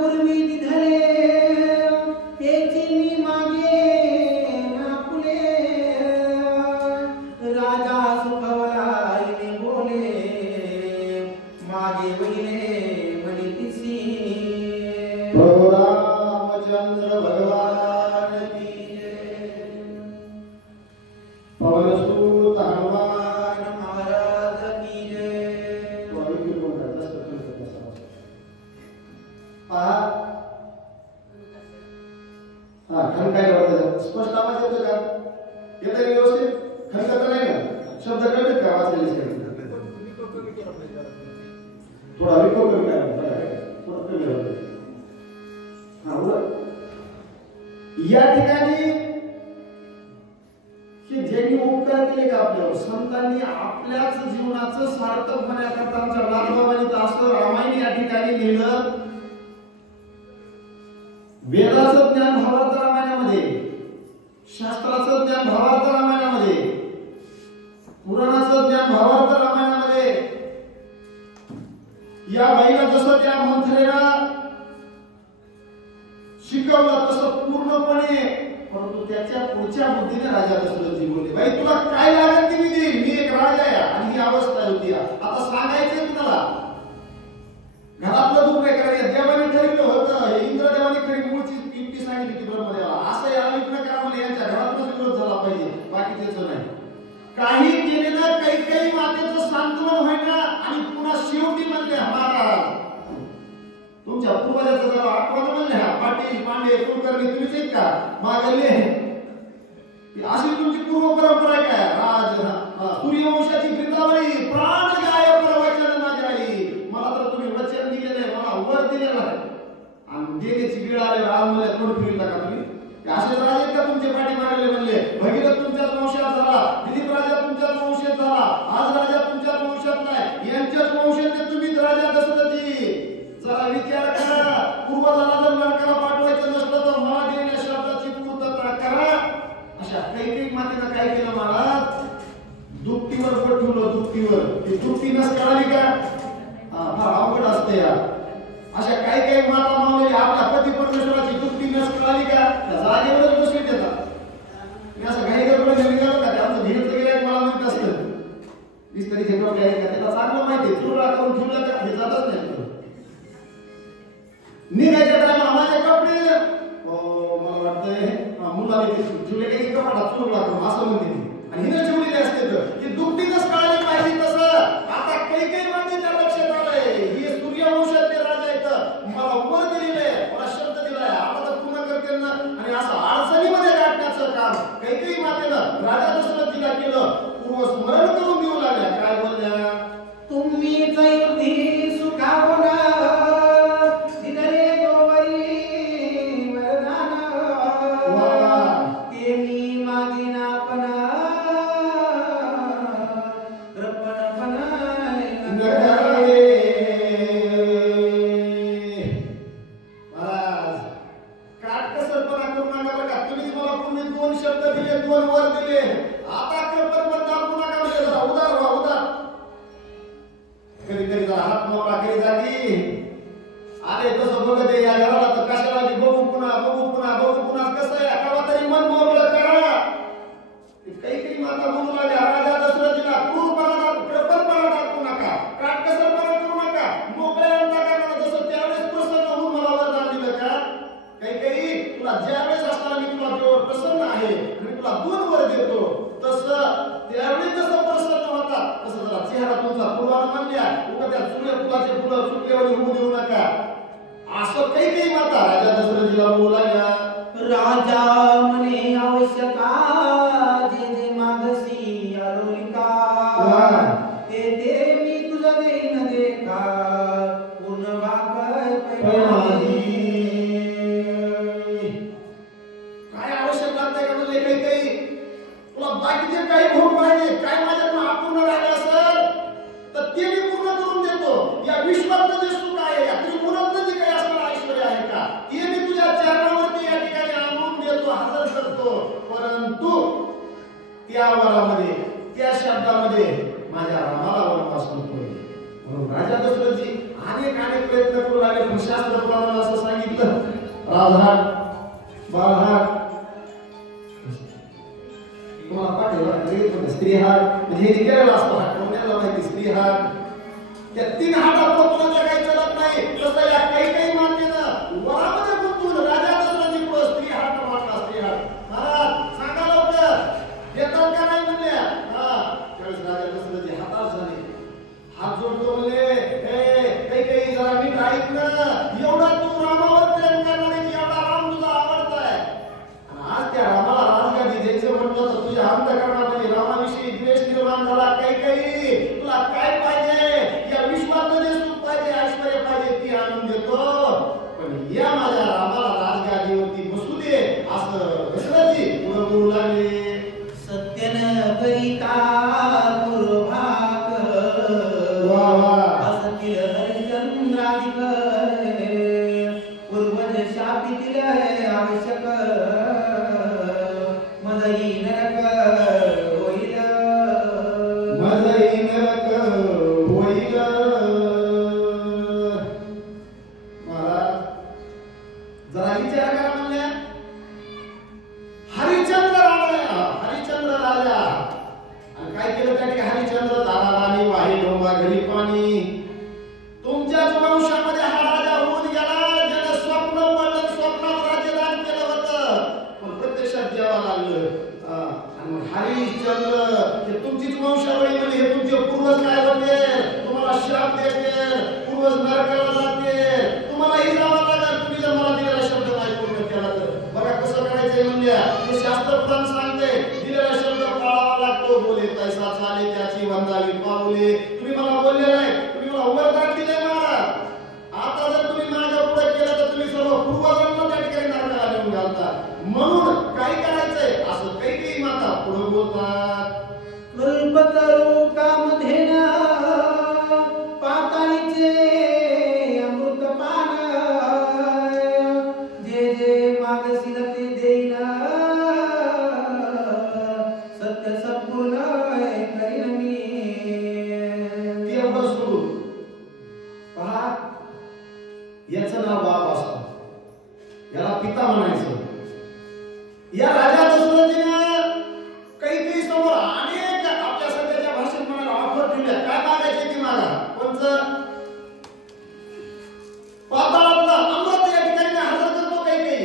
पूर्वी दिधले तेची मी मागे ना फुले राजा सुखवलाईने बोले मागे वहिले म्हणे तिसी रामचंद्र भगवान की जय पवनसुत हनुमान महाराज की जय खंड काय वाटतं स्पष्ट आवाज येतो का येतं व्यवस्थित खंड तर नाही ना शब्द कळत का वाचलेले थोडा विको कमी करा थोडं कमी होतं या ठिकाणी की ज्यांनी उपकार केले का आपल्यावर संतांनी आपल्याच जीवनाचं सार्थक होण्याकरता आमच्या नाथबाबांनी असं रामायण या ठिकाणी लिहिलं वेदाचं ज्ञान भावार्थ रामायणामध्ये शास्त्राचं ज्ञान भावार्थ रामायणामध्ये पुराणाचं ज्ञान भावार्थ रामायणामध्ये या बाईला जसं त्या मंथरेला शिकवलं तसं पूर्णपणे परंतु त्याच्या पुढच्या बुद्धीने राजा दशरथजी बोलले बाई तुला काय लागत ती मी देईन मी एक राजा आहे आणि ही अवस्था होती आता सांगायचंय तुम्हाला घरातलं दुःख काय करायचं देवाने ठरवलं होतं इंद्रदेवाने खरी मूळची युक्ती सांगितली की ब्रह्मदेवाला असं या विघ्न करा म्हणजे यांच्या घरातूनच विरोध झाला पाहिजे बाकी त्याचं नाही काही केलेलं काही मातेचं सांत्वन व्हायला आणि पुन्हा शेवटी म्हणले महाराज तुमच्या पूर्वजाचं जरा आठवण म्हणले पाटील पांडे कुलकर्णी तुम्हीच आहेत का मागले अशी तुमची पूर्व परंपरा आहे काय राज सूर्यवंशाची वृंदावनी प्राण गाय प्रवचन माझी मला तर तुम्ही वचन दिलेलं आहे मला वर दिलेलं आहे आणि देण्याची वेळ आली राम मला कोण फिरला का तुम्ही असे राजे का तुमचे पाठी मागले म्हणले भगीरथ तुमच्याच वंशात झाला दिलीप राजा तुमच्याच वंशात झाला आज राजा तुमच्याच वंशात नाही यांच्याच वंशात तुम्हीच राजा दशरथजी जरा विचार करा पूर्वजाला जर लंकाला पाठवायचं नसलं तर मला दिलेल्या शब्दाची पूर्तता करा अशा काही मातेनं काय केलं महाराज दुपटीवर बोट ठेवलं दुपटीवर ती दुपटी नस कळाली का फार अवघड असते या अशा काही माता मावलेली आपल्या पती परमेश्वराची दुपटी नस कळाली का त्या जागेवरच बसली देतात मी असं काही गडबड निघालं का त्याचं धीरच गेल्या मला माहित असतं वीस तरी घेतो काय का त्याला चांगलं माहिती चुरा करून ठेवलं का हे जातच नाही निघायच्या टायमाला माझे कपडे मला वाटतंय मुलाने ठेवले काही कपडा चोरला असं म्हणते आणि हिने ठेवलेले असते तर ही दुपटीनच कळाली पाहिजे तसं आता काही माणसाच्या लक्षात आलंय हे सूर्यवंशातले राजा आहेत मला वर दिलेले मला शब्द दिलाय आता तर पूर्ण करते ना आणि असं अडचणीमध्ये गाठण्याचं काम काही मातेनं राजा दशरथजीला केलं पूर्व स्मरण करून देऊ लागल्या काय बोलल्या तुम्ही जयुधी सुखावना राजा म्हणे आवश्यका जे जे मागसी आलोलिका ते मी तुझा देईन देखा पूर्ण वापर काय आवश्यक लागतंय का म्हणजे काही तुला बाकीचे काही भोग पाहिजे काय माझ्याकडून अपूर्ण राहिलं असेल तर ते मी पूर्ण करून देतो या विश्वातलं जे सुख आहे या त्रिपुरातलं जे काही असणार ऐश्वर्य आहे का ते मी तुझ्या चरणावरती या ठिकाणी आणून देतो हजर करतो परंतु त्या वरामध्ये त्या शब्दामध्ये माझ्या रामाला वनवास नकोय म्हणून राजा दशरथजी अनेक प्रयत्न करू लागले पण शास्त्र प्रमाणे असं राजहाट, बालहाट, तुम्हाला पाठवलं स्त्रीहाट, म्हणजे हे केलेला असतो हाट, कोणाला माहिती स्त्रीहाट. त्या 3 हाटात कोणाचं काही चलत नाही. तसं या काही मान्यनं वरामध्ये गुंतून राजा दशरथाची पुढे स्त्रीहाट मानला. स्त्रीहाट सांगा लवकर येतात का नाही म्हणल्या. त्यावेळेस राजा दशरथाची हातात झाले, हात जोडतो म्हणले, काही जरा नीट ऐक ना, एवढा तू रामावर प्रेम करणारी, एवढा राम तुला आवडताय, आणि आज त्या रामाला राजगादी द्यायचं म्हटलं तर तुझ्या अंतःकरणामध्ये रामाविषयी द्वेष निर्माण झाला. काही तुला काय पाहिजे, या विश्वामध्ये सुख पाहिजे, ऐश्वर्य पाहिजे, ती आणून देतो, पण या माझ्या रामाला राजगादीवरती बसू दे, असं दशरथजी पुढे बोलू लागले. सत्यन करिता कुर्भाग असतील हरिचंद्राधिक, पूर्वज शापितील आवश्यक, मजही नरक होईल, मजही नरक होईल. महाराज जरा विचार करा म्हणल्या. हरिचंद्र राजा आणि काय केलं त्या ठिकाणी. हरिचंद्र दारा राणी वाही डोंगा घरी पाणी. तुमच्याच वंशामध्ये हा राजा होऊन गेला, ज्याने स्वप्न पडलं, स्वप्नात राज्यदान केलं होतं, पण प्रत्यक्षात जेव्हा लागलं. आणि मग हरिश्चंद्र हे तुमचीच वंशावळी, म्हणजे हे तुमचे पूर्वज काय होते, तुम्हाला शाप देते, पूर्वज नरकाला जाते, तुम्हालाही जावं लागेल तुम्ही जर मला दिलेला शब्द नाही पूर्ण केला तर. बघा कसं करायचंय म्हणल्या. हे शास्त्रपुराण सांगते, दिलेला शब्द पाळावा लागतो. बोले तैसा चाले त्याची वंदावी पावले. तुम्ही मला बोलले नाही, तुम्ही मला वरदान दिले महाराज, आता जर तुम्ही माझ्या पुढे केलं तर तुम्ही सर्व पूर्वजांना त्या ठिकाणी नरकाला नेऊन घालता. म्हणून काय करायचंय, असं काही माता पुढे बोलतात. कल्पतरू कामधेन पाताळीचे अमृतपान, जे जे मागशील ते देईन, सत्य संपूर्ण करीन मी. ते एवढं सोडून पहा, याचं नाव बाप असतं, याला पिता म्हणायचं. या राजा दशरथीनं काही समोर अनेक आपल्या सध्याच्या भाषेत म्हणाला ऑफर ठेवल्या. काय मागायचे ती मागा. कोणचं पाताळातलं अमृत या ठिकाणी हजर करतो, काही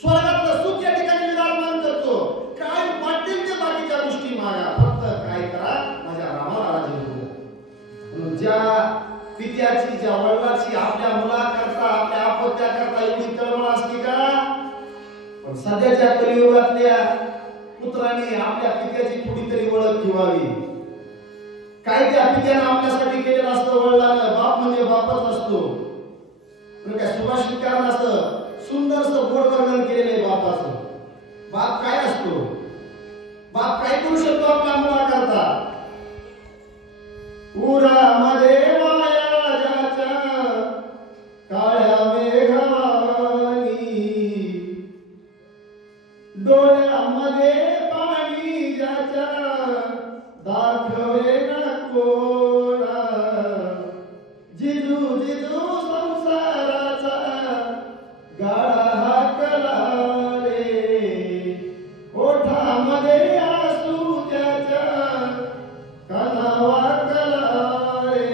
स्वर्गातलं सुख या ठिकाणी विराजमान करतो. काय वाटेल ते बाकीच्या गोष्टी मागा, फक्त काय करा, माझ्या रामाला राज्य होऊ द्या. ज्या पित्याची, ज्या वडिलाची आपल्या मुलाकरता, आपल्या अपत्याकरता एवढी तळमळ असते का, पण सध्याच्या कलियुगातल्या पुत्रांनी आपल्या पित्याची थोडी तरी ओळख ठेवावी. काय त्या पित्यानं आपल्यासाठी केलेलं असतं वडिलांना. बाप म्हणजे बापच असतो. काय सुभाषितकारण असतं, सुंदरसं गोड वर्णन केलेलं बापाचं. बाप काय असतो, बाप काय करू शकतो आपल्या मुलाकरता. उरामध्ये माया ज्याच्या काळ्या मेघवानी, डोळ्यामध्ये पाणी ज्याच्या दाखवे ना कोणा, जिजू जिजू संसाराचा गाळा हाकला रे, ओठामध्ये आसू त्याच्या कानावा कला रे.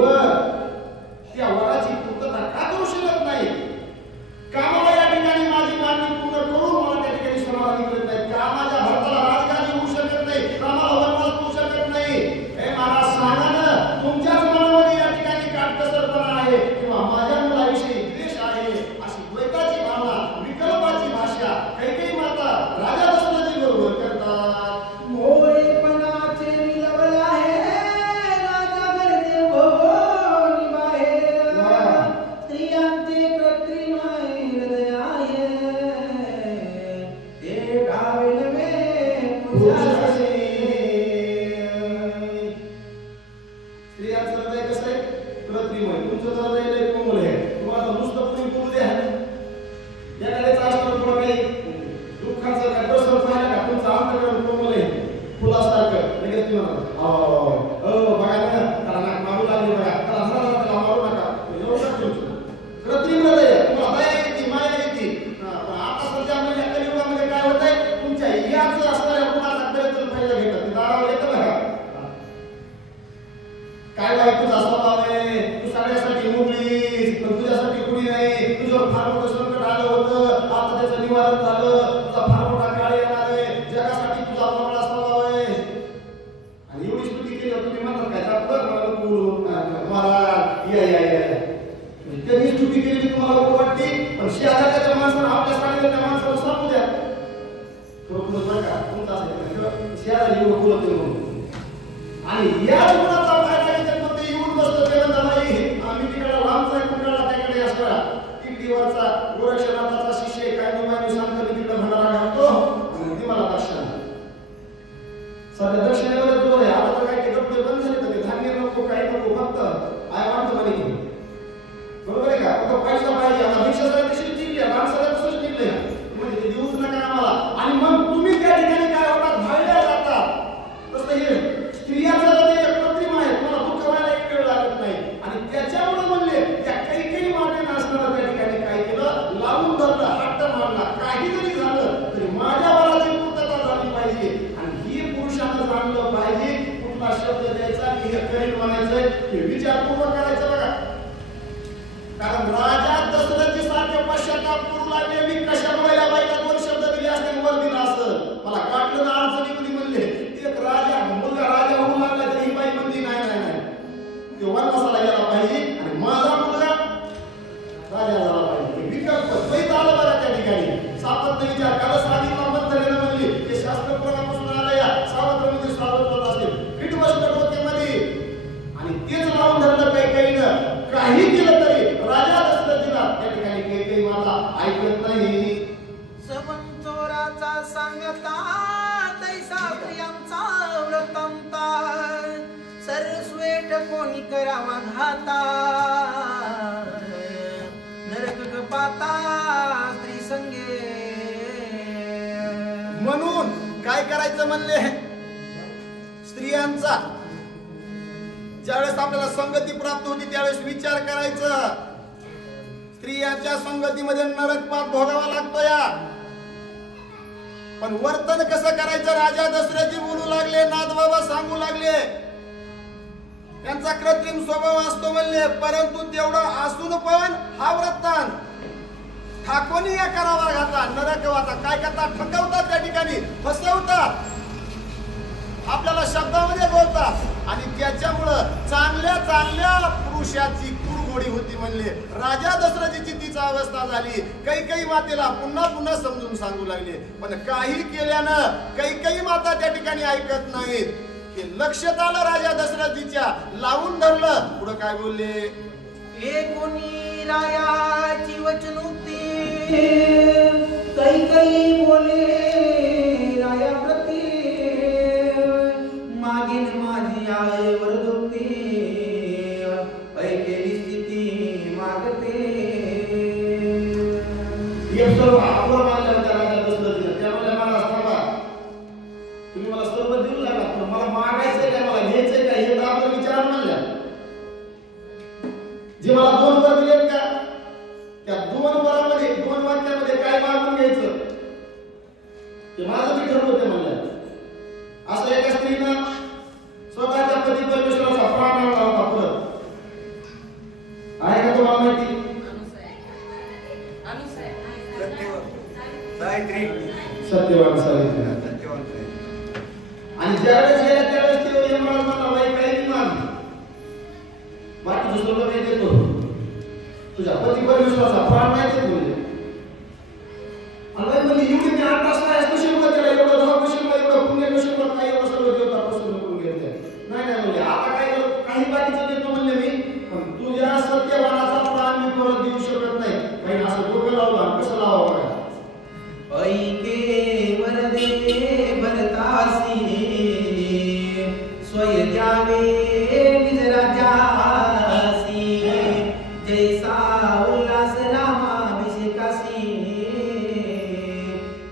वर त्या वराची पूर्तता का करू शकत नाही? कामाला या ठिकाणी माझी मागणी पूर्ण करून मला त्या ठिकाणी समाधानी करत नाही. का माझ्या भारताला राजगादी होऊ शकत नाही, कामाला वनवास होऊ शकत नाही? हे महाराज सांगा ना, तुमच्याच मनामध्ये या ठिकाणी काटकसरपणा आहे किंवा माझ्या मुलाविषयी द्वेष आहे, अशी द्वैताची भावना, विकल्पाची भाषा काही माता राजा दशरथी बरोबर करतात. मोळेपणाचे मिलवल आहे राजा गरजे भोवनी बाहेर. स्त्रियांचे कृत्रिम हृदय आहे ते ढावेल मे पुरुषाचे. स्त्रियांचं हृदय कसं आहे? कृत्रिम आहे. तुमचं हृदय लय कोमल आहे. तुम्हाला नुसतं कोणी बोलू द्या, एखाद्याचं असतं थोडं काही दुःखाचं काय प्रसव पाहिलं का तुमचं अंतःकरण कोमल आहे फुलासारखं. लगेच तुम्हाला बघा ना, त्याला नाक मारू लागली बघा, त्याला धरा, त्याला मारू नका. एवढं तुमचं कृत्रिम हृदय आहे. तुम्हाला दया येते, माया येते. पण आता सध्या म्हणजे कलियुगामध्ये काय होतंय, तुमच्या याच असणाऱ्या गुणाचा प्रयत्न पहिला घेतात. ते दारावर येतं बघा, काय बाई तुझा स्वभाव आहे, तू सगळ्यासाठी मोकळीस, पण तुझ्यासाठी कुणी नाही. तुझ्यावर फार मोठं संकट आलं होतं, आता त्याचं निवारण झालं. तुझा फार मोठा काळ येणार आहे, जगासाठी तुझा मोकळा स्वभाव आहे. आणि एवढी स्तुती केली तुम्ही म्हणतात काय जातं मला बोलू महाराज या या या. त्यांनी स्तुती केली तुम्हाला गोड वाटते, पण शेजारच्या माणसाला आपल्या सांगितलं त्या माणसाला सांगू द्या. थोडं बघा तुमचा असेल शेजारी एवढं बोलत म्हणून. आणि या गुणाचा फायदा त्याच्यामध्ये येऊन बसतो. ते म्हणतात नाही आम्ही तिकडे लांबचा कुंडाळा त्याकडे असला टिकटीवरचा गोरक्षनाथाचा शिष्य काय निमायने सांगतो मी तिकडे भंडारा घालतो आणि ती मला दक्षिणा. सध्या दक्षिणेवर जोर आहे. आता तर काही ते कपडे बंद झाले तर ते धान्य नको काही नको, फक्त आय वांट मनी. बरोबर आहे का? फक्त पैसा पाहिजे. आता भिक्षा सगळ्या तशीच टिकली, दान सगळ्या तसंच टिकलंय. म्हणजे ते देऊच नका आम्हाला. आणि मग तुम्ही त्या ठिकाणी काय होतात, भाळल्या जातात. तसं हे स्त्रियांचं हृदय कृत्रिम आहे, तुम्हाला दुःख व्हायला एक वेळ लागत नाही. आणि त्याच्यामुळे म्हणले त्या काही मातेनं असताना त्या ठिकाणी काय केलं, लावून धरलं, हट्ट मारला. काही जरी झालं तरी माझ्या बलाची पूर्तता झाली पाहिजे. आणि ही पुरुषानं जाणलं पाहिजे कुठला शब्द द्यायचा, मी हे करीन म्हणायचंय, हे विचारपूर्वक करायचं बघा. कारण राजा दशरथी सारखे पश्चाताप करू लागले, मी कशामुळे या बाईला दोन शब्द दिले असते, वर दिला असं मला वाटलं ना. अडचणीमध्ये म्हणले एक राजा मुलगा राजा होऊ लागला तरी ही बाई म्हणली नाही नाही नाही, ते वनवासाला गेला पाहिजे आणि माझा मुलगा राजा झाला पाहिजे. विकल्प द्वैत आलं बघा त्या ठिकाणी. सातत्य विचार काल सांगितला मंत्र्यानं म्हणली ते शास्त्र पुराणापासून आलं या सावत्रमध्ये स्वागत असेल फिट बसलं डोक्यामध्ये. आणि तेच लावून धरलं काही केलं तरी राजा दशरथीला त्या ठिकाणी काही माता ऐकत नाही. सबन चोराचा सांगता तैसा प्रियांचा व्रतंता. सरस्वेट कोणी करावा घाता. नरक कपाता स्त्री संगे. म्हणून काय करायचं म्हणले, स्त्रियांचा ज्यावेळेस आपल्याला संगती प्राप्त होती त्यावेळेस विचार करायचा. स्त्रियांच्या संगतीमध्ये नरकपात भोगावा लागतो या. पण वर्तन कसं करायचं, राजा दशरथी बोलू लागले, नाथबाबा सांगू लागले. त्यांचा कृत्रिम स्वभाव असतो म्हणले, परंतु तेवढं असून पण हा वृत्तान ठाकोनी या करावा घाता, नरकवाता. काय करतात, ठकवतात त्या ठिकाणी, फसवतात, आपल्याला शब्दामध्ये बोलतात. आणि त्याच्यामुळं चांगल्या चांगल्या पुरुषाची कुरघोडी होती म्हणले. राजा दशरथीची तीच अवस्था झाली. काही मातेला पुन्हा पुन्हा समजून सांगू लागले, पण काही केल्यानं काही माता त्या ठिकाणी ऐकत नाहीत. हे लक्षात आलं राजा दशरथीच्या, लावून धरलं. पुढे काय बोलले, कोणी रायाची वचनोक्ती काही बोले राया प्रती. मागीन माझी आय वरदोक्ती ऐकेली स्थिती मागते. सर्व आपलं मानलं होतं राजा दशरथीनं. त्यामुळे मला सांगा, तुम्ही मला सर्व देऊ लागला, पण मला मागायचंय काय, मला घ्यायचंय काय, हे तर आपलं विचार म्हणलं. जे मला 2 वर दिलेत का, त्या 2 वरामध्ये 2 वाक्यामध्ये काय मागून घ्यायचं ते माझं मी ठरवते म्हणलं. असं एका स्त्रीनं स्वतःच्या पती परमेश्वराचा प्राण आणला होता परत. दुसरं नाही देतो तुझ्या पती परमेश्वराचा प्राण नाही देत बोलले आणि म्हणजे एवढी मी 8 तास काय कशामुळे त्याला एवढं धाव कशामुळे एवढं पुण्य कशामुळे काय एवढं सगळं देवता पसंत करून घेतलंय नाही म्हणले आता काय काही बाकीचं देतो म्हणले मी पण तुझ्या सत्यवानाचा प्राण मी परत देऊ शकत नाही काही असं डोकं लावलं कसं लावावं बघा ऐके वरदे भरतासी स्वय द्यावे निज राजासी जैसा उल्हास रामाभिषेकासी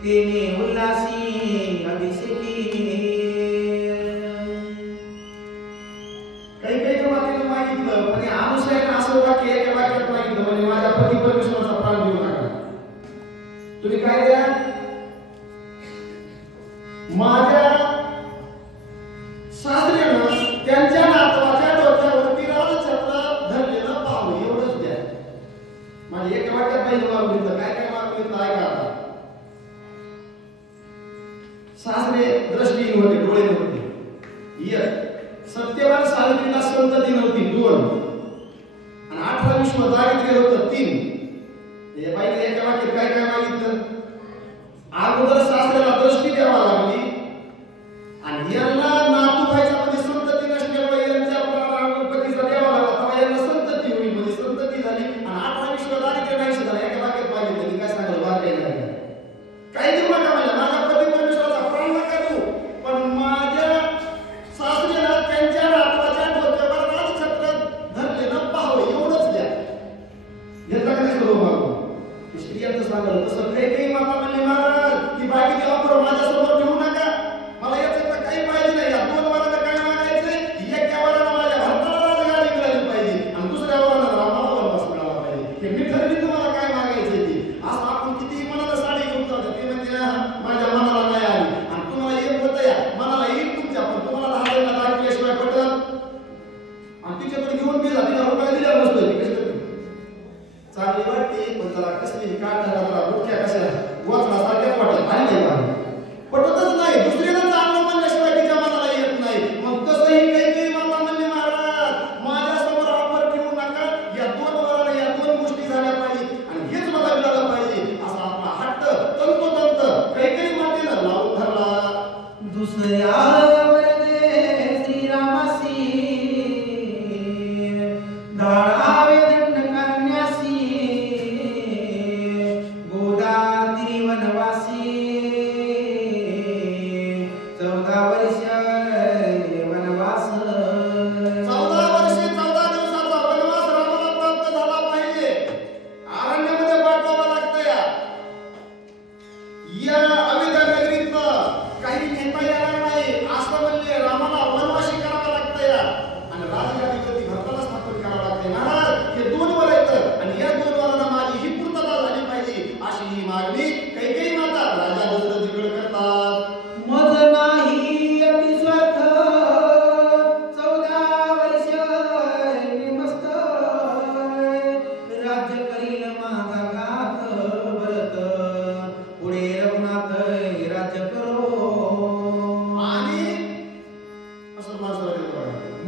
तेने उल्हासी अभिषेकी काही मातीनं मागितलं म्हणजे अनुसयाने असं वाक्य एका वाक्यात मागितलं म्हणजे माझ्या पती परमेश्वराचा प्राण देऊ नका तुम्ही काय द्या माझ्या सासऱ्यानं त्यांच्या नातवाच्या डोक्यावरती राजछत्र धरलेलं पाहू एवढंच द्या म्हणजे एका वाक्यात पाहिजे मागितलं काय मागितलं ऐका आता सासरे दृष्टीहीन होते डोळे नव्हते एक सत्यवान सावित्रीला संतती नव्हती 2 आणि 18 विश्व दारिद्र्य होतं 3 हे बाईने एका वाक्यात काय मागितलं अगोदर सासऱ्याला दृष्टी द्यावा लागली आणि यांना नातू व्हायचा म्हणजे संतती नसल्यामुळे यांच्या पतीचा द्यावा लागला तेव्हा यांना संतती होईल म्हणजे संतती झाली आणि 18 विश्व दारिद्र्य नाहीशी झालं एका वाक्यात मागितलं मी काय सांगाल बाहेर काही नाही काही देऊ नका म्हणजे माझ्या पती परमेश्वराचा प्राण नका देऊ पण माझ्या सासऱ्याला त्यांच्या नातवाच्या डोक्यावर राजछत्र धरलेलं पाहावं एवढंच द्या घेतला का नाही सर्व मागून स्त्रियांचं सांगाल तसं काही माता म्हणले महाराज की बाकीचे वापर माझ्यासमोर ठेवू नका मला याच्यातलं काही पाहिजे नाही या 2 वरांना काय मागायचंय एका वरांना माझ्या भारताला राजगादी मिळाली पाहिजे आणि दुसऱ्या वरांना रामाला वनवास मिळाला पाहिजे हे मी ठरवीन तुम्हाला काय मागायचंय ते असं आपण किती मनाला साडी घेऊन जातो ते म्हणजे माझ्या मनाला नाही आली आणि तुम्हाला एक होतं या मनाला येईल तुमच्या पण तुम्हाला हाताला दाखवल्याशिवाय पटल आणि तिच्याकडे घेऊन गेला तिला रुपया दिल्या नसतोय कशी चांगली वाटते पण जरा कसली काढणारा जरा डोक्या कशा वाचण्यासारख्या वाटत आणि नाही पटतच नाही दुसरीला चांगलं म्हणल्याशिवाय तिच्या मनाला येत नाही मग तसंही काही माता म्हणले महाराज माझ्यासमोर ऑफर ठेवू नका या 2 वराने या 2 गोष्टी झाल्या पाहिजे आणि हेच मला मिळालं पाहिजे असा आपला हट्ट तंतोतंत काही मातेनं लावून धरला दुसऱ्या वरदे श्रीरामासी धाळावे दंड करण्यासी गोदावरी वनवासी 14 वर्ष वनवास 14 वर्षे 14 दिवसाचा वनवास रामाला प्राप्त झाला पाहिजे अरण्यामध्ये पाठवावा लागतं या अविधा नगरीतनं काही नेता येणार नाही असं म्हणले रामाला वनवासी करावं लागतं या आणि राजगादी कधी भरताना स्थापन करावं लागते महाराज हे 2 वर येतं आणि या 2 वरांना माझी ही पूर्तता झाली पाहिजे अशी ही मागणी काही माता राजा दशरथजीकडे करतात मज नाही अतिस्वार्थ 14 वर्ष मस्त राज्य करील माझा गाथ भरत पुढे रघुनाथ राज्य करो आणि असं माझं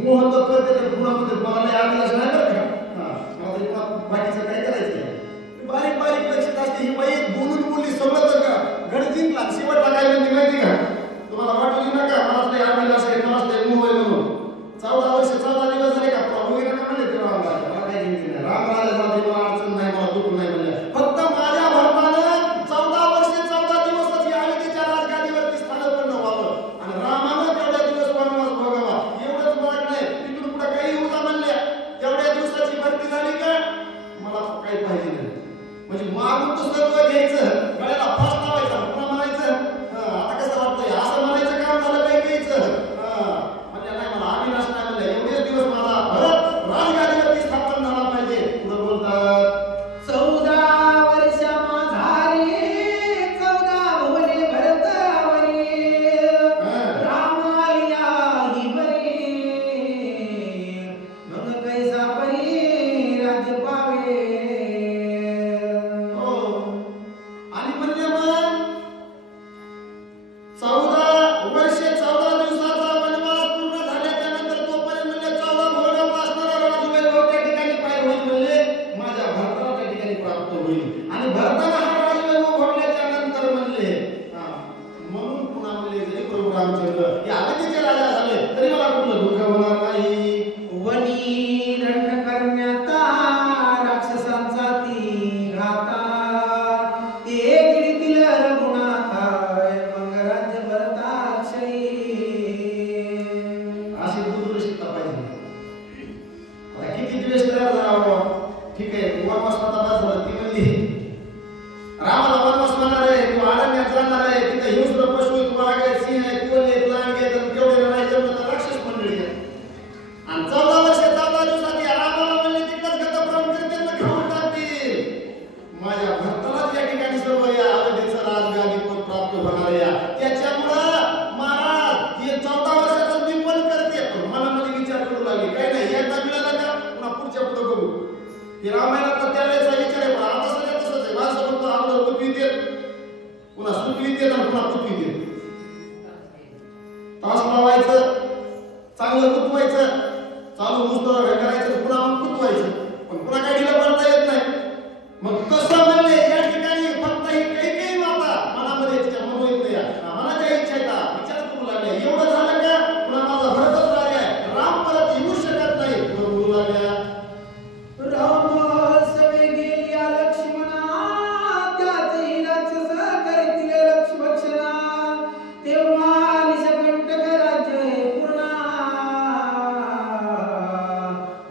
मोहन तर करते तर गुणामध्ये मला आदिलाच नाही बरं का मला तरी बाकीचं काय करायचं बारीक लक्षात असते ही बाई बोलून बोलली सगळं तर का गड जिंकला शेवटला काय म्हणते माहिती का तुम्हाला वाटू देऊ नका मलाच नाही आदिलास आहे मलाच नाही मोह आहे म्हणून 14 वर्ष 14 दिवस झाले का प्रभू नका म्हणले तेव्हा मला काय जिंकली नाही राम राजा मला अडचण नाही मला दुःख नाही म्हणलं फक्त माझ्या भारतानं 14 वर्ष 14 दिवसच या अयोध्येच्या राजगादीवरती स्थानापन्न व्हावं आणि रामानं तेवढ्या दिवस वनवास भोगावा एवढंच माग नाही तिथून पुढे काही होऊ जा म्हणल्या तेवढ्या दिवसाची भरती झाली का मला काही पाहिजे नाही म्हणजे मागून तर सर्व घ्यायचं गळ्याला फास लावायचा पुन्हा म्हणायचं आता कसं वाटतंय असं म्हणायचं काम झालं घ्यायचं म्हणजे नाही मला अविनाश नाही म्हणलं एवढेच दिवस माझा भरत राजगादीवरती स्थापन झाला पाहिजे पुढे बोलतात 14 वर्ष माझारे 14 भुवने भरतावरे रामाया ही बरे मग कैसा परी राज्य पावे आणि म्हणजे मग 14 वर्षे 14 दिवसाचा किती वेळेस तयार झाला ठीक आहे वनवास आता झालं ती म्हणली रामाला वनवास म्हणणार आहे तू अरण्यात जाणार आहे तिथे हिंस्र पशु आहेत वाघ आहेत सिंह आहेत कोल्हे आहेत लांडगे आहेत केवढे नाही जमलं तर राक्षस मंडळी आहे आणि 14 वर्ष 14 दिवसात या रामाला म्हणले तिकडच गतप्राण करते ना घेऊन टाकतील माझ्या भक्तालाच या ठिकाणी सर्व या अवधीचं राजगादी पद प्राप्त होणार या त्याच्यामुळं महाराज हे 14 वर्षाचं मी पण करते पण मनामध्ये विचार करू लागले काय नाही एकदा मिळालं का पुन्हा पुढच्या पुढे बघू हे रामायणातला त्यावेळेचा विचार आहे पण आता सगळं तसंच आहे माणसं फक्त आपलं पृथ्वी देत पुन्हा सुटवी देत आणि पुन्हा पृथ्वी देत तास लावायचं चांगलं कुतवायचं चालू नुसतं हे करायचं पुन्हा मग कुतवायचं पण पुन्हा काही ढिला पडता येत नाही मग कसं म्हणले या ठिकाणी फक्त ही काही माता मनामध्ये तिच्या मनोयत नाही मनाच्या इच्छा येतात विचार करू लागल्या एवढं झालं का पुन्हा माझा भरतच राहिलाय राम परत येऊ शकत नाही बोलू लागल्या राम सवे गेल्या लक्ष्मणा त्याचही राक्षस करीतील लक्ष्मक्षणा तेव्हा निशकंटक राज्य पूर्णा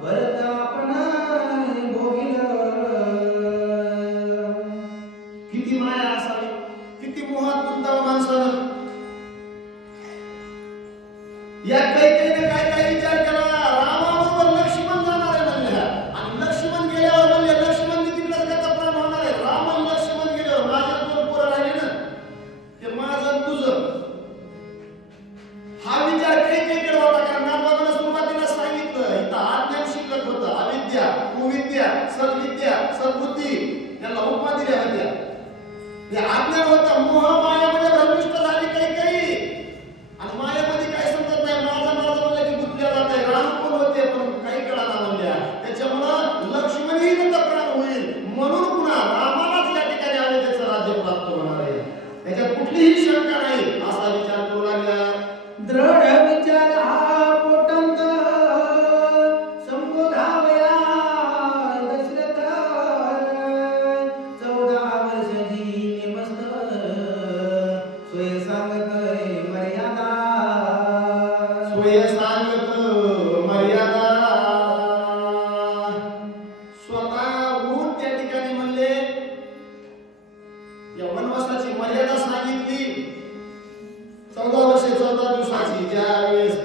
भरत आपण भोगिल किती माया असावी किती मोहात गुंतावं माणसानं या कैकेयीने काय काय विचार केला रामाबरोबर लक्ष्मण जाणार आहे म्हणल्या आणि लक्ष्मण गेल्यावर म्हणले लक्ष्मण तिकडे गतप्राण होणार आहे राम आणि लक्ष्मण गेल्यावर माझे 2 पोरं राहिले ना ते माझं आणि तुझं हा विचार कैकेयीकडे होता कारण नागबाबांना सुरुवातीला सांगितलं इथं अज्ञान शिल्लक होतं अविद्या कुविद्या सद्विद्या सद्बुद्धी यांना उपमा दिल्या होत्या ते अज्ञान होतं मोह मायामध्ये भ्रमिष्ट झाली काही आणि मायामध्ये काय समजत नाही माझं म्हणलं की गुंतल्या जात आहे राम कोण होते पण काही कळाला म्हणल्या त्याच्यामुळं लक्ष्मणही गतप्राण होईल म्हणून पुन्हा रामालाच या ठिकाणी अयोध्येचं राज्य प्राप्त होणार आहे त्याच्यात कुठलीही शंका नाही असा विचार करू लागला दृढ विचार हा पोटंत संबोधावया दशरथ 14 वर्ष जी मस्त सोय सांगत मर्यादा सोय सांगत मर्यादा स्वतःहून त्या ठिकाणी म्हणले या वनवासाची मर्यादा सांगितली 14 वर्षे 14 दिवसाची ज्या वेळेस